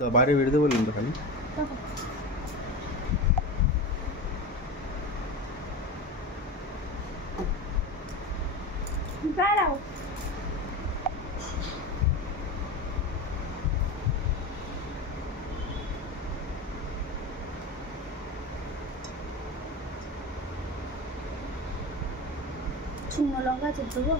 বাইরে বেরোতে বললেন তো খালি বেড়াও। শুকনো লঙ্কা চেয়ে দেবো।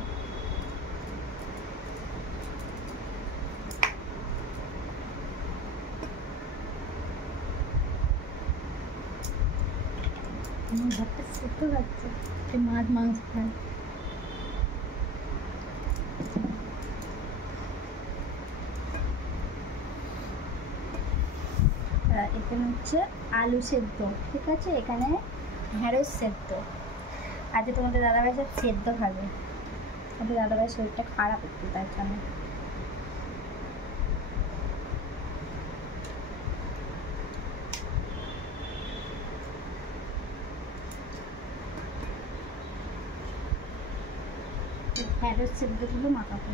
ভাতটা সেদ্ধ খাচ্ছে, মাছ মাংস খায়। এখানে হচ্ছে আলু সেদ্ধ, ঠিক আছে, এখানে ঢেঁড়স সেদ্ধ। আজকে তোমাদের দাদাভাই সব সেদ্ধ খাবে, আমাদের দাদাভাইয়ের শরীরটা খারাপ একটু, তার জন্য। ঢেঁড়স সেদ্ধগুলো মাখাবো।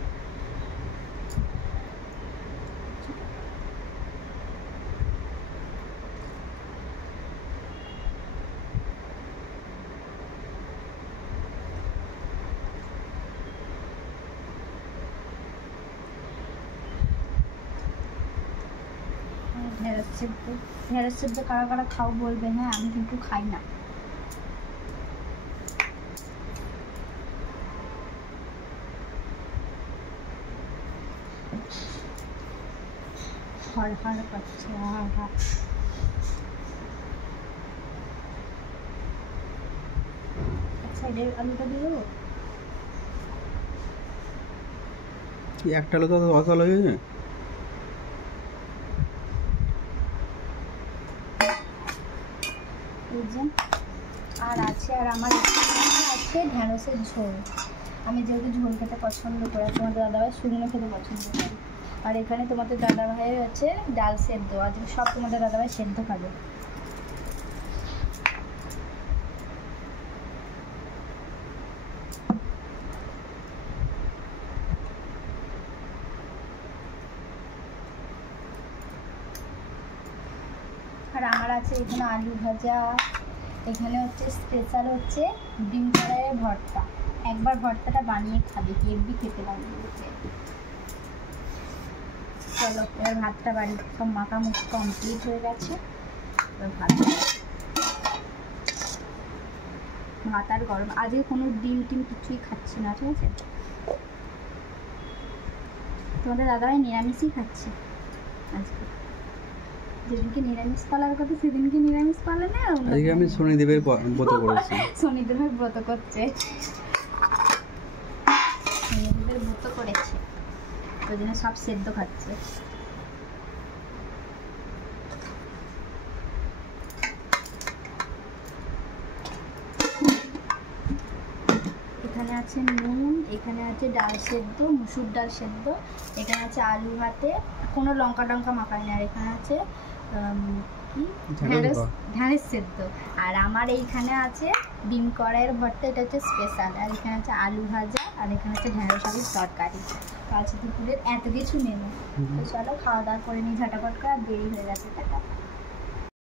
ঢেঁড়স সেদ্ধ কারা কারা খাও বলবে, হ্যাঁ, আমি কিন্তু খাই না। হর হর করছে, সাইডের আলুটা দিয়ে দেবো। একটা আলু তো ভালো হয়ে যায়। আর আছে, আর আমার আছে ঢেঁড়সের ঝোল। আমি যেহেতু ঝোল খেতে পছন্দ করি, তোমাদের দাদাভাই শুকনো খেতে পছন্দ করি। আর এখানে তোমাদের দাদাভাইয়ের আছে ডাল সেদ্ধ, আজকে সব তোমাদের দাদাভাই সেদ্ধ খাবে। আর আমার আছে এখানে আলু ভাজা, এখানে হচ্ছে স্পেশাল হচ্ছে ডিম কড়াইয়ের ভর্তা। একবার ভর্তাটা বানিয়ে খাবে, হেভি খেতে লাগবে। চলো এবার ভাতটা বাড়ি, সব মাখামাখি কমপ্লিট হয়ে গেছে। এবার ভাত আর গরম, আজকে কোনো ডিম টিম কিছুই খাচ্ছি না, ঠিক আছে। তোমাদের দাদাভাই নিরামিষই খাচ্ছে আজকে। যেদিনকে নিরামিষ পালার কথা সেদিনকে নিরামিষ পালে না। আজকে আমি শনিদেবের ব্রত করেছি। শনিদেবের ব্রত করছে, শনিদেবের ব্রত করেছে, ওই জন্য সব সেদ্ধ খাচ্ছে। এখানে আছে নুন, এখানে আছে ডাল সেদ্ধ, মুসুর ডাল সেদ্ধ, এখানে আছে আলু ভাতে, কোনো লঙ্কা টঙ্কা মাখায়নি। আর এখানে আছে কি ঢেঁড়স সেদ্ধ। আর আমার এইখানে আছে ডিম কড়াইয়ের ভর্তা, এটা হচ্ছে স্পেশাল। আর এখানে আছে আলু ভাজা, আর এখানে আছে ঢেঁড়স আলুর তরকারি। তো আজকে দুপুরের এত কিছু মেনু। তো চলো খাওয়া দাওয়া করে নিই ঝটাপট করে, আর দেরি হয়ে গেছে। টাটা।